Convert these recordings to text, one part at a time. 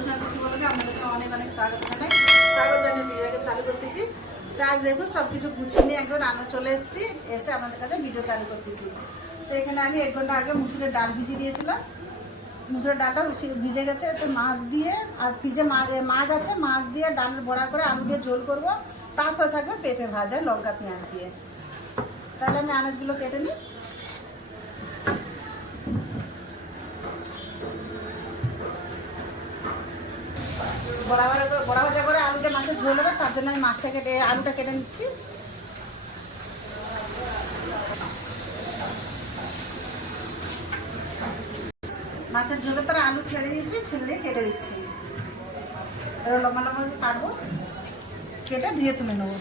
সবসময় প্রতি বলকে আপনাদেরকে অনেক অনেক স্বাগত জানাই। স্বাগত জানিয়ে ভিডিওটাকে চালু করতেছি। আজ দেখুন সব কিছু গুছিয়ে নিয়ে একদম রান্না চলে এসেছি। এসে আমাদের কাছে ভিডিও চালু করতেছি। তো এখানে আমি এক ঘণ্টা আগে মুসুরের ডাল ভিজিয়ে দিয়েছিলাম। মুসুরের ডালটা ভিজে গেছে। তো মাছ দিয়ে আর ভিজে মাছ মাছ আছে, মাছ দিয়ে ডালের বড়া করে আলু দিয়ে ঝোল করব। তার সাথে থাকবে পেঁপে ভাজা, লঙ্কা, পেঁয়াজ দিয়ে। তাহলে আমি আনাজগুলো কেটে নিই। বড়া ভাজা বড়া করে আলুতে মাছের ঝোল হবে, তার জন্য আমি মাছটা কেটে আলুটা কেটে নিচ্ছি। মাছের ঝোলে তারা আলু ছেড়ে দিয়েছি, ছেড়ে কেটে দিচ্ছি। এবার লম্বা লম্বা পারব। কেটে ধুয়ে তুলে নেব।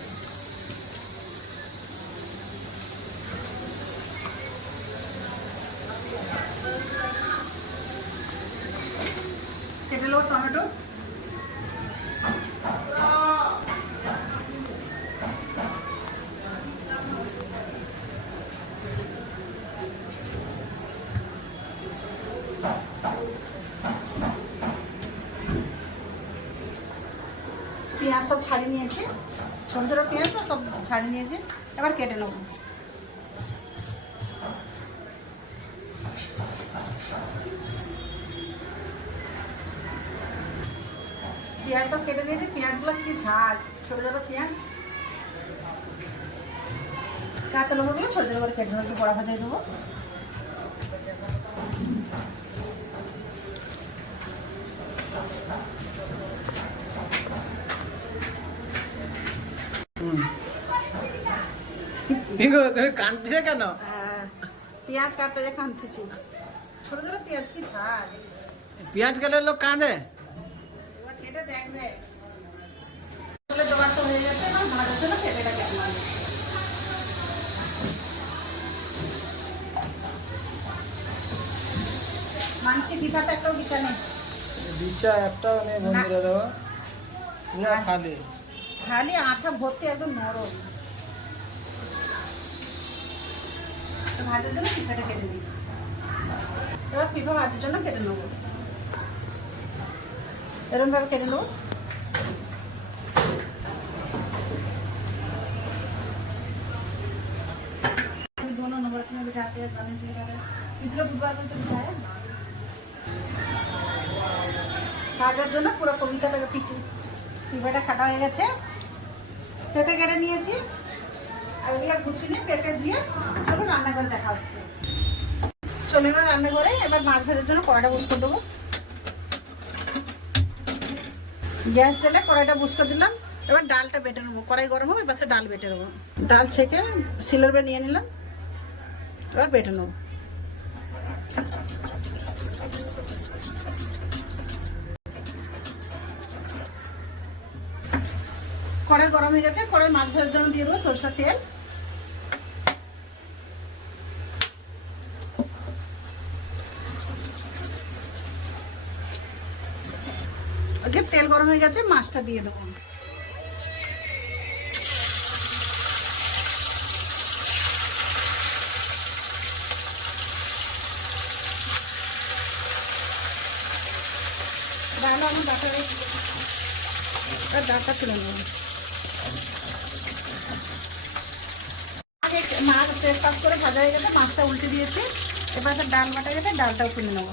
পেঁয়াজ সব ছাড়িয়ে নিয়েছি। ছোটো ছোটো পেঁয়াজ সব ছাড়িয়ে নিয়েছি। এবার কেটে নেব। পেঁয়াজ সব কেটে নিয়েছি। পেঁয়াজগুলো কি ঝাঁজ ছোটো ছোটো পেঁয়াজ। কাঁচা লঙ্কাগুলো ছোটো ছোটো করে কেটে নেব বড়া ভাজাই দেবো। তুমি কাঁদছে কেন? হ্যাঁ পেঁয়াজ কাটতে যে কানতেছি ছোটো ছোটো পেঁয়াজ কি ঝাঁজ পেঁয়াজ গেলে লোক কাঁদে? কেটে দেখবে। জোগাড় তো হয়ে গেছে এবার ভাজার জন্য পেঁপেটা কেটে নেব। মানসি একটাও নেই? একটাও নেই বন্ধুরা দেবো পুরো খালি। খালি আঠা ভর্তি একদম নরম। ভাজার জন্য পিঠাটা কেটে নিই এবার পিঠা ভাজার জন্য কেটে নেবো এরকম ভাবে কেটে নেবো अभी दोनों नवरात्र में बिठाते हैं गणेश जी का पिछले बुधवार में तो बिठाया ভাজার জন্য পুরো কবিতাটাকে পিছু পিঁপেটা কাটা হয়ে গেছে পেঁপে কেটে নিয়েছি আর গুছিয়ে নিয়ে পেঁপে দিয়ে চলো রান্নাঘরে দেখা হচ্ছে। চলে এবার রান্নাঘরে এবার মাছ ভাজার জন্য কড়াইটা বুস দেবো। গ্যাস জ্বালে কড়াইটা বুস করে দিলাম। এবার ডালটা বেটে নেব। কড়াই গরম হবে পাশে ডাল বেটে নেব। ডাল ছেঁকে সিলের নিয়ে নিলাম। এবার বেটে নেব। কড়াই গরম হয়ে গেছে। কড়াই মাছ ভাজার জন্য দিয়ে দেবো সরষের তেল আগে তেল গরম হয়ে গেছে, মাছটা দিয়ে দেবো। ডাল আমি ডাটা রেখে ডালটা তুলে নেব। মাছ তেল পাস করে ভাজা হয়ে গেছে, মাছটা উল্টে দিয়েছি। এবার ডাল বাটা গেছে, ডালটাও তুলে নেব।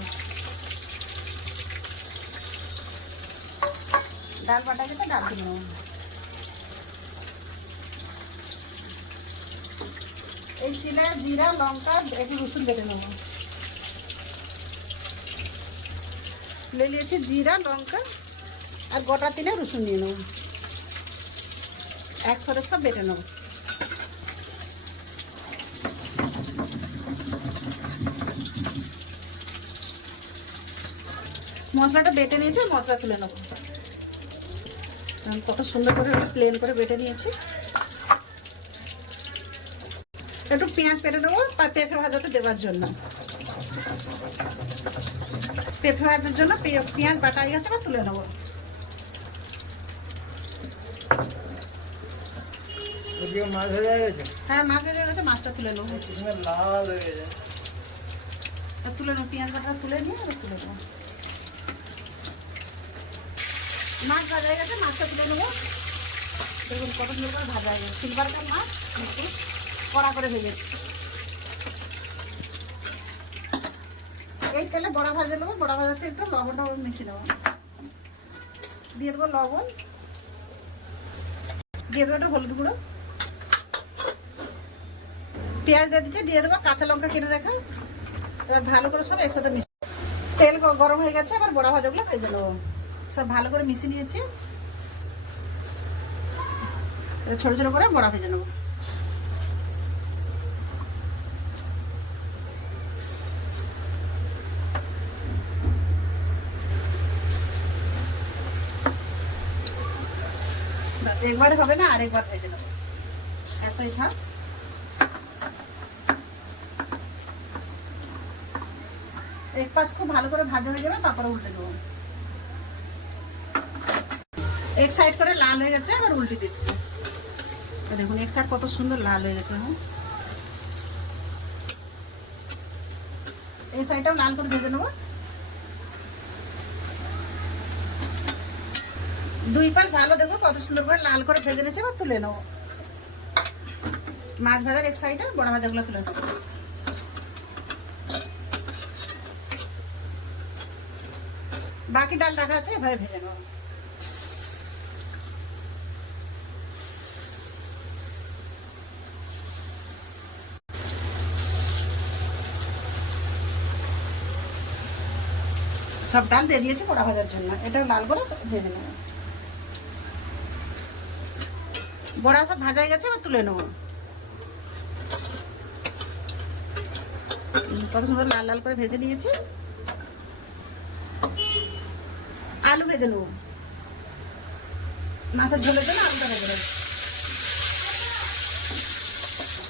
ডাল বাটা গেছে ডাল নেব এই শিলায় জিরা, লঙ্কা, একটু রসুন বেটে নেব। তুলে নিয়েছি জিরা, লঙ্কা, আর গোটা তিনে রসুন নিয়ে নেব। একসাথে সব বেটে নেব। মশলাটা বেটে নিয়েছি, মশলা তুলে নেব। কত সুন্দর করে প্লেন করে বেটে নিয়েছি। একটু পেঁয়াজ পেটে দেবো পেঁপে ভাজাতে দেওয়ার জন্য। পেঁপে ভাজার জন্য পেঁয়াজ বাটা হয়ে গেছে বা তুলে নেব। মাছ হয়ে গেছে? হ্যাঁ মাছ ভেজে গেছে মাছটা তুলে নেব। লাল হয়ে গেছে। তুলে নেব পেঁয়াজ বাটা তুলে নিয়ে আর তুলে নেব। মাছ ভাজা হয়ে গেছে মাছটা তুলে নেব। দেখুন কত সুন্দর করে ভাজা হয়ে গেছে। সিলভার কাপ মাছ একটু কড়া করে ভেজেছি। এই তেলে বড়া ভাজা নেব। বড়া ভাজাতে একটু লবণটা মিশিয়ে নেব। দিয়ে দেবো লবণ। দিয়ে দেবো একটু হলুদ গুঁড়ো। পেঁয়াজ দিয়ে দিচ্ছি, দিয়ে দেবো কাঁচা লঙ্কা কেটে রাখা। এবার ভালো করে সব একসাথে মিশিয়ে তেল গরম হয়ে গেছে, এবার বড়া ভাজাগুলো ভেজে নেব। সব ভালো করে মিশিয়ে নিয়েছি। এবার ছোটো ছোটো করে বড়া ভেজে নেব। একবারে হবে না আরেকবার ভেজে নেব। এতই থাক। এক পাশ খুব ভালো করে ভাজা হয়ে যাবে তারপরে উল্টে দেবো। এক সাইড করে লাল হয়ে গেছে, এবার উল্টে দিচ্ছি। দেখুন, এক সাইড কত সুন্দর লাল হয়ে গেছে হ্যাঁ। এই সাইডটাও লাল করে ভেজে নেব। দুই পাশ ভালো দেখব কত সুন্দর করে লাল করে ভেজে নিয়েছে, এবার তুলে নেব। মাছ ভাজার এক সাইডে বড় ভাজাগুলো তুলে নেব। বাকি ডাল রাখা আছে, এভাবে ভেজে নেব। সব ডাল দিয়ে দিয়েছি পোড়া ভাজার জন্য। এটা লাল করে ভেজে নেব। বড়া সব ভাজা গেছে, এবার তুলে নেব। কত লাল লাল করে ভেজে নিয়েছি। আলু ভেজে নেব। মাছের ঝোলের জন্য আলুটা ভেজে নেব।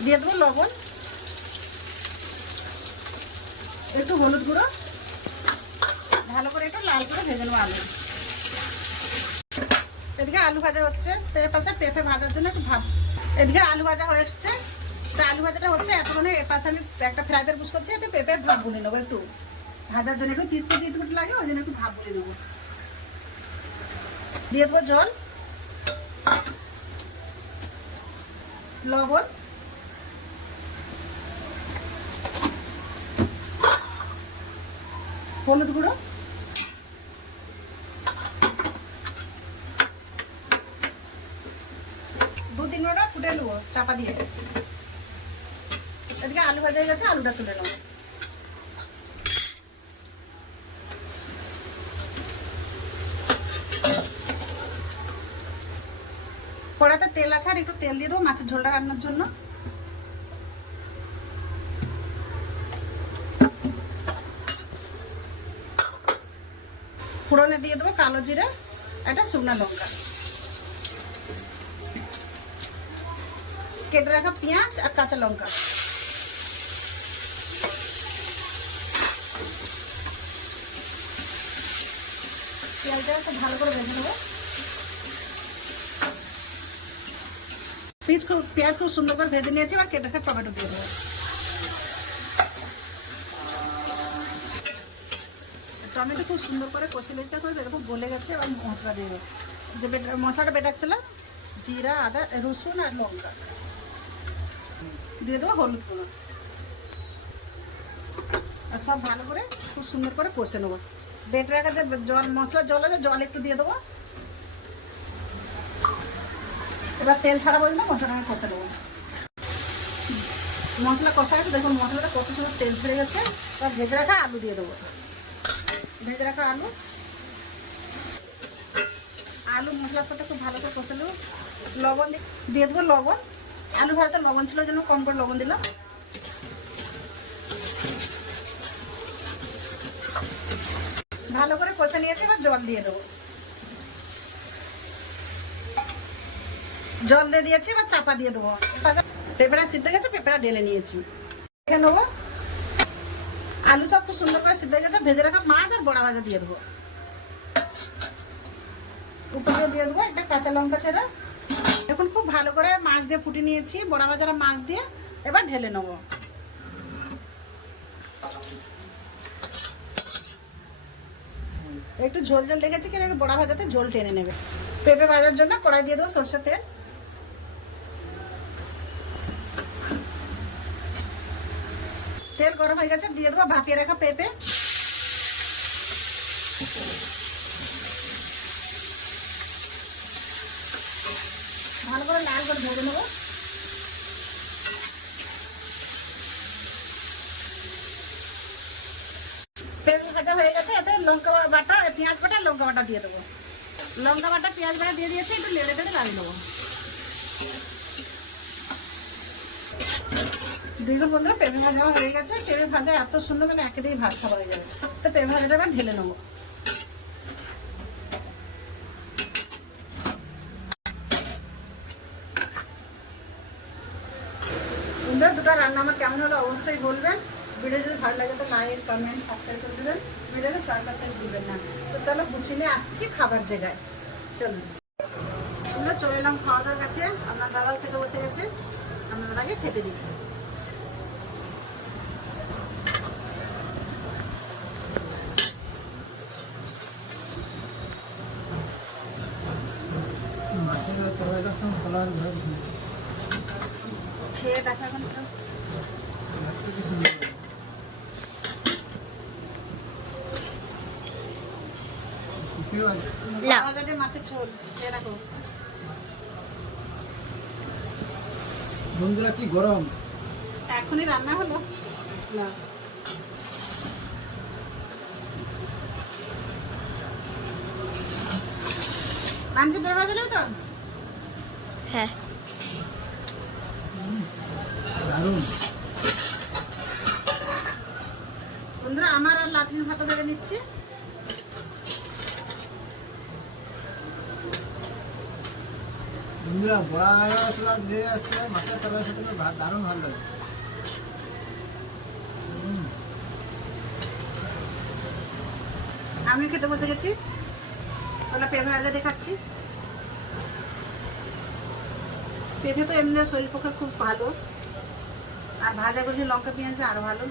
দিয়ে দেবো লবণ, একটু হলুদ গুঁড়ো। ভালো করে একটু লাল করে ভেজে নেব আলু। এদিকে আলু ভাজা হচ্ছে, তো এর পাশে পেঁপে ভাজার জন্য একটু ভাব এদিকে আলু ভাজা হয়ে এসছে। তো আলু ভাজাটা হচ্ছে এতক্ষণে এর পাশে আমি একটা ফ্রাই প্যান বুঝ করছি, এতে পেঁপে ভাব বলে নেব একটু। ভাজার জন্য একটু তিতকুট তিতকুট লাগে, ওই জন্য একটু ভাব বলে নেব। দিয়ে দেবো জল, লবণ। হলুদ গুঁড়ো দু তিন মিনিট ফুটে চাপা দিয়ে। এদিকে আলু ভাজা গেছে, আলুটা তুলে নেব। কড়াতে তেল আছে আর একটু তেল দিয়ে দেবো মাছের ঝোলটা রান্নার জন্য। ফোড়নে দিয়ে দেবো কালো জিরা, একটা শুকনো লঙ্কা। কেটে রাখা পেঁয়াজ আর কাঁচা লঙ্কা। পেঁয়াজটা একটু ভালো করে ভেজে নেব। পিস খুব পেঁয়াজ খুব সুন্দর করে ভেজে নিয়েছি, এবার কেটে রাখা টমেটো দিয়ে দেবো। টমেটো খুব সুন্দর করে কষে লেচটা করে এরকম গলে গেছে, এবার মশলা দিয়ে দেবো। যে বেটা মশলাটা বেটাচ্ছিলাম, জিরা, আদা, রসুন আর লঙ্কা। দিয়ে দেবো হলুদ গুঁড়ো। আর সব ভালো করে খুব সুন্দর করে কষে নেব। বেটে রাখা যে জল মশলার জল আছে, জল একটু দিয়ে দেবো। এবার তেল ছাড়া বলি না মশলাটা আমি কষে নেব। মশলা কষা আছে দেখুন মশলাটা কত সুন্দর তেল ছেড়ে গেছে। এবার ভেজে রাখা আলু দিয়ে দেবো। ভেজে রাখা আলু। আলু মশলার সাথে খুব ভালো করে কষে নেব। লবণ দিয়ে দেবো লবণ। আলু ভাজাতে লবণ ছিল জন্য কম করে লবণ দিলাম। ভালো করে কষে নিয়েছি, এবার জল দিয়ে দেবো। জল দিয়ে দিয়েছি, এবার চাপা দিয়ে দেবো। পেঁপেটা সিদ্ধ গেছে, পেঁপেটা ঢেলে নিয়েছি। দেখে নেব। আলু সব খুব সুন্দর করে সিদ্ধ গেছে, ভেজে রাখা মাছ আর বড়া ভাজা দিয়ে দেবো। উপরে দিয়ে দেবো একটা কাঁচা লঙ্কা ছেড়ে। এখন খুব ভালো করে মাছ দিয়ে ফুটে নিয়েছি, বড়া ভাজারা মাছ দিয়ে। এবার ঢেলে নেব। একটু ঝোল ঝোল লেগেছে কিনা, বড়া ভাজাতে ঝোল টেনে নেবে। পেঁপে ভাজার জন্য কড়াই দিয়ে দেবো সরষের তেল। তেল গরম হয়ে গেছে, দিয়ে দেবো ভাপিয়ে রাখা পেঁপে। করে লাল করে ভেজে নেব। পেঁপে ভাজা হয়ে গেছে, এতে লঙ্কা বাটা পেঁয়াজ বাটা, লঙ্কা বাটা দিয়ে দেবো। লঙ্কা বাটা, পেঁয়াজ বাটা দিয়ে দিয়েছি, একটু নেড়ে টেড়ে লাগিয়ে দেবো দেখুন বন্ধুরা পেঁপে ভাজা হয়ে গেছে পেঁপে ভাজা এত সুন্দর মানে একে দিয়ে ভাত খাওয়া হয়ে যাবে। তো পেঁপে ভাজাটা এবার ঢেলে নেব বন্ধুরা দুটো রান্না আমার কেমন হলো অবশ্যই বলবেন। ভিডিও যদি ভালো লাগে তো লাইক কমেন্ট সাবস্ক্রাইব করে দেবেন। ভিডিওকে শেয়ার করতে ভুলবেন না। তো চলো গুছিয়ে নিয়ে আসছি খাবার জায়গায়। চলুন। আমরা চলে এলাম খাওয়া দাওয়ার কাছে। আপনার দাদাও থেকে বসে গেছে। আমরা দাদাকে খেতে দিই মাছের তরকারিটা একদম ভালো আর ঘরে কিছু খেয়ে দেখা এখন একটু। দেখতে কি সুন্দর মাছের ঝোল দেখো বন্ধুরা কি গরম? এখনই রান্না হলো। না মানসি পেয়ে বাজালে তো? হ্যাঁ। দারুণ। বন্ধুরা আমার আর লাতিন ভাত ভেজে নিচ্ছি। বন্ধুরা বড়া সাথে দিয়ে আসছে, মাছের তরকারির সাথে ভাত দারুণ ভালো লাগে। আমি খেতে বসে গেছি। ওটা পেঁপে ভাজা দিয়ে খাচ্ছি পেঁপে তো এমনি শরীর পক্ষে খুব ভালো। আর ভাজা করছি লঙ্কা, পেঁয়াজ দিয়ে আরও ভালো।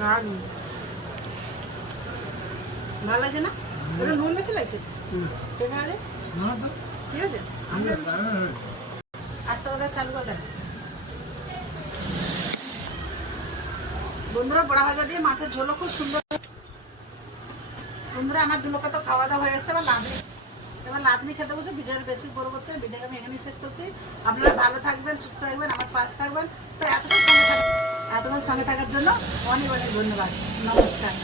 দারুণ। ভালো লাগছে না? নুন বেশি লাগছে? ঠিক আছে। আস্তে কথা চালু দেন বন্ধুরা, বড়া ভাজা দিয়ে মাছের ঝোলও খুব সুন্দর। বন্ধুরা, আমার দু লোকে তো খাওয়া দাওয়া হয়ে এসছে এবার লাদনি এবার লাদনি খেতে বসে ভিডিওটা বেশি বড় করছে। ভিডিওকে আমি এখানে সেট করতে আপনারা ভালো থাকবেন, সুস্থ থাকবেন, আমার পাশে থাকবেন। তো এতক্ষণ সঙ্গে থাকবেন এতক্ষণ সঙ্গে থাকার জন্য অনেক অনেক ধন্যবাদ। নমস্কার।